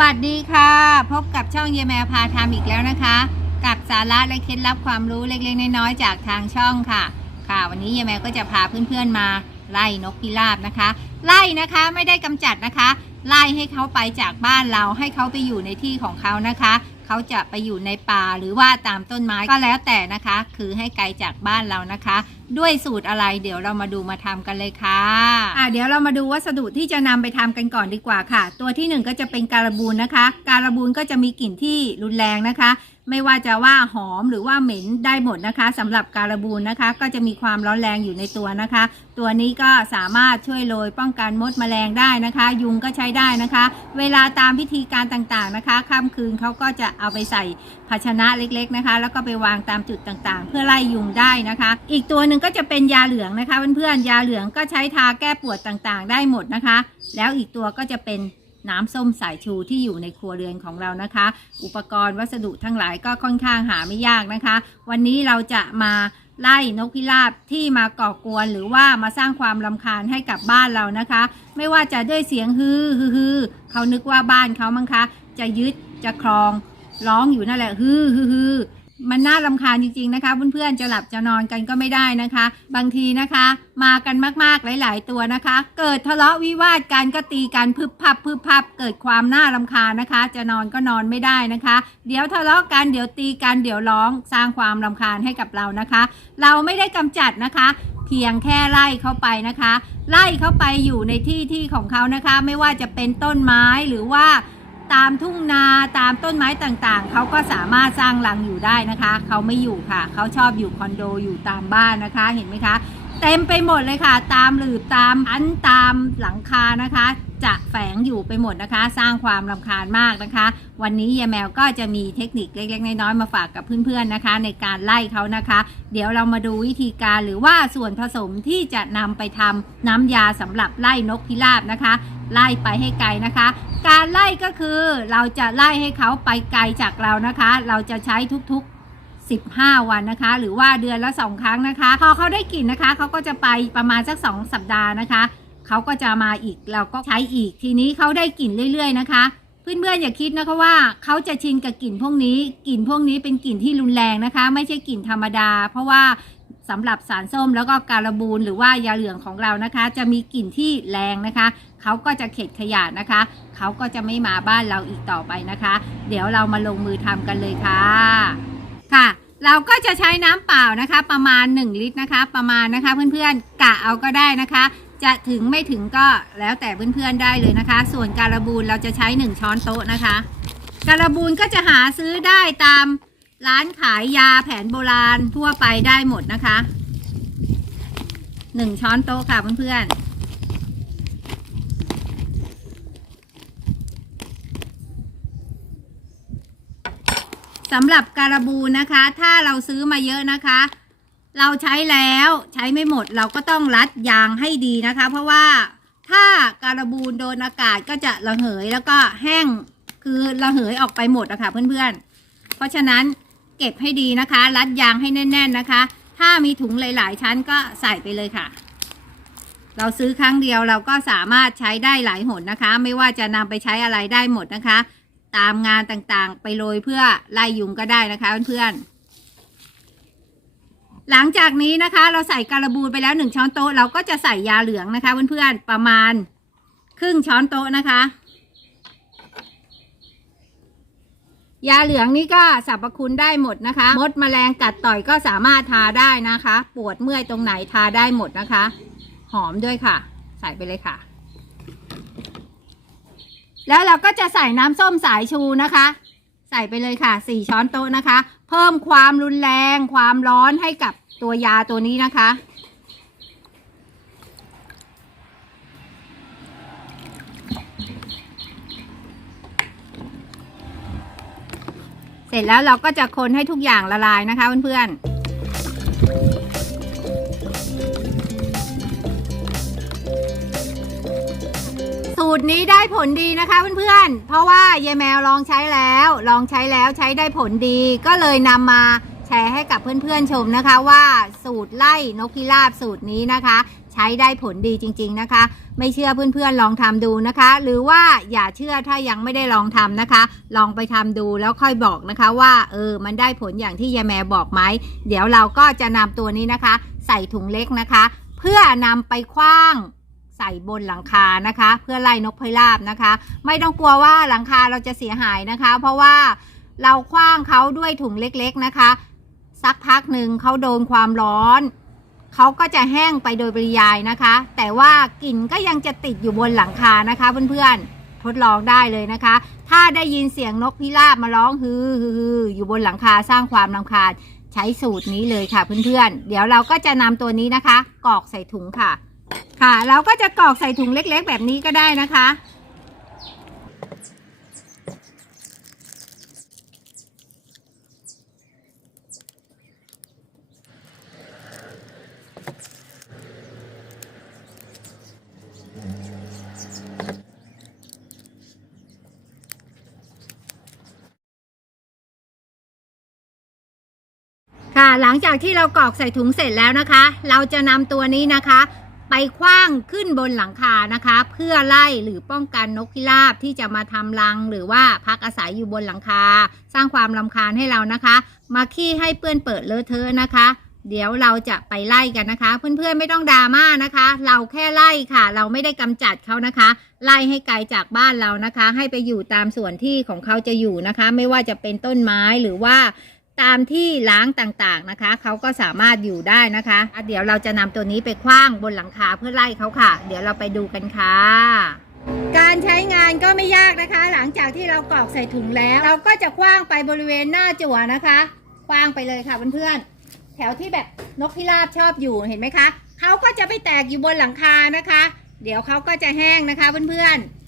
วัสดีค่ะ พบกับช่องเยแมพาทำอีกแล้วนะคะ กับสาระและเคล็ดลับความรู้เล็กๆน้อยๆจากทางช่องค่ะ ค่ะวันนี้เยแมก็จะพาเพื่อนๆมาไล่นกพิราบนะคะ ไล่นะคะไม่ได้กำจัดนะคะ ไล่ให้เขาไปจากบ้านเราให้เขาไปอยู่ในที่ของเขานะคะ เขาจะไปอยู่ในป่าหรือว่าตามต้นไม้ก็แล้วแต่นะคะ คือให้ไกลจากบ้านเรานะคะ ด้วยสูตรอะไร เดี๋ยวเรามาดูมาทำกันเลยค่ะอ่าเดี๋ยวเรามาดูวัสดุที่จะนำไปทำกันก่อนดีกว่าค่ะ ตัวที่หนึ่งก็จะเป็นการบูนนะคะ การบูนก็จะมีกลิ่นที่รุนแรงนะคะ ไม่ว่าจะว่าหอมหรือว่าเหม็นได้หมดนะคะสำหรับการบูนนะคะ ก็จะมีความร้อนแรงอยู่ในตัวนะคะ ตัวนี้ก็สามารถช่วยโรยป้องกันมดแมลงได้นะคะ ยุงก็ใช้ได้นะคะ เวลาตามพิธีการต่างๆนะคะค่ำคืนเขาก็จะเอาไปใส่ภาชนะเล็กๆนะคะ แล้วก็ไปวางตามจุดต่างๆ เพื่อไล่ยุงได้นะคะ อีกตัวหนึ่งก็จะเป็นยาเหลืองนะคะเพื่อนๆยาเหลืองก็ใช้ทาแก้ปวดต่างๆ ได้หมดนะคะ แล้วอีกตัวก็จะเป็น น้ำส้มสายชูที่อยู่ในครัวเรือนของเรานะคะ อุปกรณ์วัสดุทั้งหลายก็ค่อนข้างหาไม่ยากนะคะ วันนี้เราจะมาไล่นกพิราบที่มาก่อกวนหรือว่ามาสร้างความรำคาญให้กับบ้านเรานะคะ ไม่ว่าจะด้วยเสียงฮือฮือฮือเขานึกว่าบ้านเขามั้งคะ จะยึดจะครองร้องอยู่นั่นแหละฮือฮือฮือ มันน่ารำคาญจริงๆนะคะเพื่อนๆจะหลับจะนอนกันก็ไม่ได้นะคะ บางทีนะคะ มากันมากๆหลาย ๆ ตัวนะคะ เกิดทะเลาะวิวาทกันก็ตีกันพึบพับพึบพับ เกิดความน่ารำคาญนะคะ จะนอนก็นอนไม่ได้นะคะ เดี๋ยวทะเลาะกันเดี๋ยวตีกันเดี๋ยวร้องสร้างความรำคาญให้กับเรานะคะ เราไม่ได้กำจัดนะคะเพียงแค่ไล่เข้าไปนะคะ ไล่เข้าไปอยู่ในที่ที่ของเขานะคะ ไม่ว่าจะเป็นต้นไม้หรือว่า ตามทุ่งนาตามต้นไม้ต่างๆ เขาก็สามารถสร้างรังอยู่ได้นะคะ เขาไม่อยู่ค่ะ เขาชอบอยู่คอนโดอยู่ตามบ้านนะคะ เห็นไหมคะ เต็มไปหมดเลยค่ะ ตามหลืบตามอันตามหลังคานะคะ จะแฝงอยู่ไปหมดนะคะ สร้างความรำคาญมากนะคะ วันนี้ยายแมวก็จะมีเทคนิคเล็กๆน้อยๆมาฝากกับเพื่อนๆนะคะ ในการไล่เขานะคะ เดี๋ยวเรามาดูวิธีการหรือว่าส่วนผสมที่จะนำไปทำน้ำยาสำหรับไล่นกพิราบนะคะ ไล่ไปให้ไกลนะคะ การไล่ก็คือเราจะไล่ให้เขาไปไกลจากเรานะคะ เราจะใช้ทุกๆ15 วันนะคะ หรือว่าเดือนละ 2 ครั้งนะคะ พอเขาได้กลิ่นนะคะเขาก็จะไปประมาณสัก 2 สัปดาห์นะคะเขาก็จะมาอีกเราก็ใช้อีก ทีนี้เขาได้กลิ่นเรื่อยๆนะคะ เพื่อนๆอย่าคิดนะคะว่าเขาจะชินกับกลิ่นพวกนี้กลิ่นพวกนี้เป็นกลิ่นที่รุนแรงนะคะ ไม่ใช่กลิ่นธรรมดา เพราะว่า สำหรับสารส้มแล้วก็การบูนหรือว่ายาเหลืองของเรานะคะ จะมีกลิ่นที่แรงนะคะเขาก็จะเข็ดขยาดนะคะ เขาก็จะไม่มาบ้านเราอีกต่อไปนะคะ เดี๋ยวเรามาลงมือทำกันเลยค่ะ ค่ะ เราก็จะใช้น้ำเปล่านะคะ ประมาณ 1 ลิตรนะคะ ประมาณนะคะเพื่อนๆกะเอาก็ได้นะคะ จะถึงไม่ถึงก็แล้วแต่เพื่อนๆได้เลยนะคะ ส่วนการบูนเราจะใช้ 1 ช้อนโต๊ะนะคะ การบูนก็จะหาซื้อได้ตาม ร้านขายยาแผนโบราณทั่วไปได้หมดนะคะ1ช้อนโต๊ะค่ะเพื่อนๆสำหรับการบูนนะคะ ถ้าเราซื้อมาเยอะนะคะ เราใช้แล้วใช้ไม่หมดเราก็ต้องรัดยางให้ดีนะคะ เพราะว่าถ้าการบูนโดนอากาศก็จะระเหยแล้วก็แห้งคือระเหยออกไปหมดนะคะเพื่อนๆ เพราะฉะนั้น เก็บให้ดีนะคะ รัดยางให้แน่น ๆนะคะ ถ้ามีถุงหลาย ๆ ชั้นก็ใส่ไปเลยค่ะ เราซื้อครั้งเดียวเราก็สามารถใช้ได้หลายหนนะคะ ไม่ว่าจะนำไปใช้อะไรได้หมดนะคะ ตามงานต่างๆ ไปโรยเพื่อไล่ยุงก็ได้นะคะเพื่อนๆหลังจากนี้นะคะเราใส่การบูนไปแล้วหนึ่งช้อนโต๊ะเราก็จะใส่ยาเหลืองนะคะเพื่อนๆประมาณครึ่งช้อนโต๊ะนะคะ ยาเหลืองนี่ก็สรรพคุณได้หมดนะคะ มดแมลงกัดต่อยก็สามารถทาได้นะคะ ปวดเมื่อยตรงไหนทาได้หมดนะคะ หอมด้วยค่ะ ใส่ไปเลยค่ะ แล้วเราก็จะใส่น้ำส้มสายชูนะคะ ใส่ไปเลยค่ะสี่ช้อนโต๊ะนะคะ เพิ่มความรุนแรง ความร้อนให้กับตัวยาตัวนี้นะคะ เสร็จแล้วเราก็จะคนให้ทุกอย่างละลายนะคะเพื่อนๆสูตรนี้ได้ผลดีนะคะเพื่อนๆ เพราะว่ายายแมวลองใช้แล้ว ลองใช้แล้วใช้ได้ผลดี ก็เลยนำมาแชร์ให้กับเพื่อนๆชมนะคะว่าสูตรไล่นกพิราบสูตรนี้นะคะ ช้ได้ผลดีจริง ๆนะคะ ไม่เชื่อเพื่อนๆลองทำดูนะคะ หรือว่าอย่าเชื่อถ้ายังไม่ได้ลองทำนะคะ ลองไปทำดูแล้วค่อยบอกนะคะว่าเออมันได้ผลอย่างที่ยายแม่บอกไหมเดี๋ยวเราก็จะนำตัวนี้นะคะ ใส่ถุงเล็กนะคะ เพื่อนำไปคว้างใส่บนหลังคานะคะ เพื่อไล่นกพิราบนะคะ ไม่ต้องกลัวว่าหลังคาเราจะเสียหายนะคะ เพราะว่าเราคว้างเขาด้วยถุงเล็กๆนะคะ สักพักหนึ่งเขาโดนความร้อน เขาก็จะแห้งไปโดยปริยายนะคะ แต่ว่ากลิ่นก็ยังจะติดอยู่บนหลังคานะคะเพื่อนๆทดลองได้เลยนะคะ ถ้าได้ยินเสียงนกพิราบมาร้องฮือฮือฮืออยู่บนหลังคาสร้างความรำคาญใช้สูตรนี้เลยค่ะเพื่อนๆ เดี๋ยวเราก็จะนำตัวนี้นะคะ กรอกใส่ถุงค่ะ ค่ะ เราก็จะกรอกใส่ถุงเล็กๆ แบบนี้ก็ได้นะคะ หลังจากที่เรากรอกใส่ถุงเสร็จแล้วนะคะ เราจะนำตัวนี้นะคะ ไปคว้างขึ้นบนหลังคานะคะ เพื่อไล่หรือป้องกันนกพิราบที่จะมาทำรัง หรือว่าพักอาศัยอยู่บนหลังคา สร้างความรำคาญให้เรานะคะ มาขี้ให้เปื้อนเปิดเลอะเทอะนะคะ เดี๋ยวเราจะไปไล่กันนะคะ เพื่อนๆไม่ต้องดราม่านะคะ เราแค่ไล่ค่ะ เราไม่ได้กำจัดเขานะคะ ไล่ให้ไกลจากบ้านเรานะคะ ให้ไปอยู่ตามส่วนที่ของเขาจะอยู่นะคะ ไม่ว่าจะเป็นต้นไม้หรือว่า ตามที่ล้างต่างๆนะคะ เขาก็สามารถอยู่ได้นะคะะเดี๋ยวเราจะนำตัวนี้ไปคว้างบนหลังคาเพื่อไล่เขาค่ะ เดี๋ยวเราไปดูกันค่ะ การใช้งานก็ไม่ยากนะคะ หลังจากที่เรากรอกใส่ถุงแล้ว เราก็จะคว้างไปบริเวณหน้าจั่วนะคะคว้างไปเลยค่ะเพื่อนๆแถวที่แบบนกพิราบชอบอยู่เห็นไหมคะเขาก็จะไปแตกอยู่บนหลังคานะคะ เดี๋ยวเขาก็จะแห้งนะคะเพื่อนๆ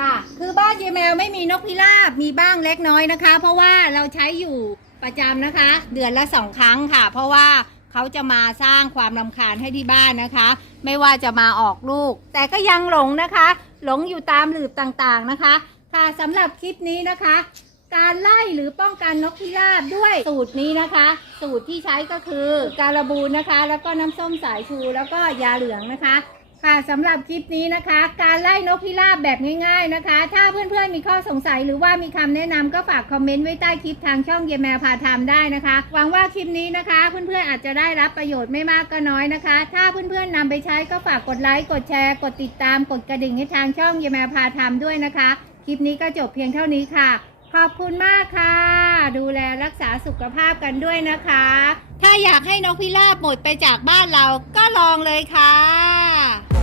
ค่ะ คือบ้านเย แมวไม่มีนกพิราบมีบ้างเล็กน้อยนะคะ เพราะว่าเราใช้อยู่ประจำนะคะ เดือนละสองครั้งค่ะ เพราะว่าเขาจะมาสร้างความรำคาญให้ที่บ้านนะคะ ไม่ว่าจะมาออกลูก แต่ก็ยังหลงนะคะ หลงอยู่ตามหลืบต่างๆนะคะ ค่ะสำหรับคลิปนี้นะคะ การไล่หรือป้องกันนกพิราบด้วยสูตรนี้นะคะ สูตรที่ใช้ก็คือการบูนนะคะ แล้วก็น้ำส้มสายชูแล้วก็ยาเหลืองนะคะ ค่ะสำหรับคลิปนี้นะคะ การไล่นกพิราบแบบง่ายๆนะคะ ถ้าเพื่อนๆมีข้อสงสัยหรือว่ามีคำแนะนำก็ฝากคอมเมนต์ไว้ใต้คลิปทางช่องเยแมวพาทำได้นะคะ หวังว่าคลิปนี้นะคะ เพื่อนๆอาจจะได้รับประโยชน์ไม่มากก็น้อยนะคะ ถ้าเพื่อนๆนำไปใช้ก็ฝากกดไลค์กดแชร์ กดติดตามกดกระดิ่งให้ทางช่องเยแมวพาทำด้วยนะคะ คลิปนี้ก็จบเพียงเท่านี้ค่ะ ขอบคุณมากค่ะ ดูแลรักษาสุขภาพกันด้วยนะคะ ถ้าอยากให้นกพิราบหมดไปจากบ้านเราก็ลองเลยค่ะ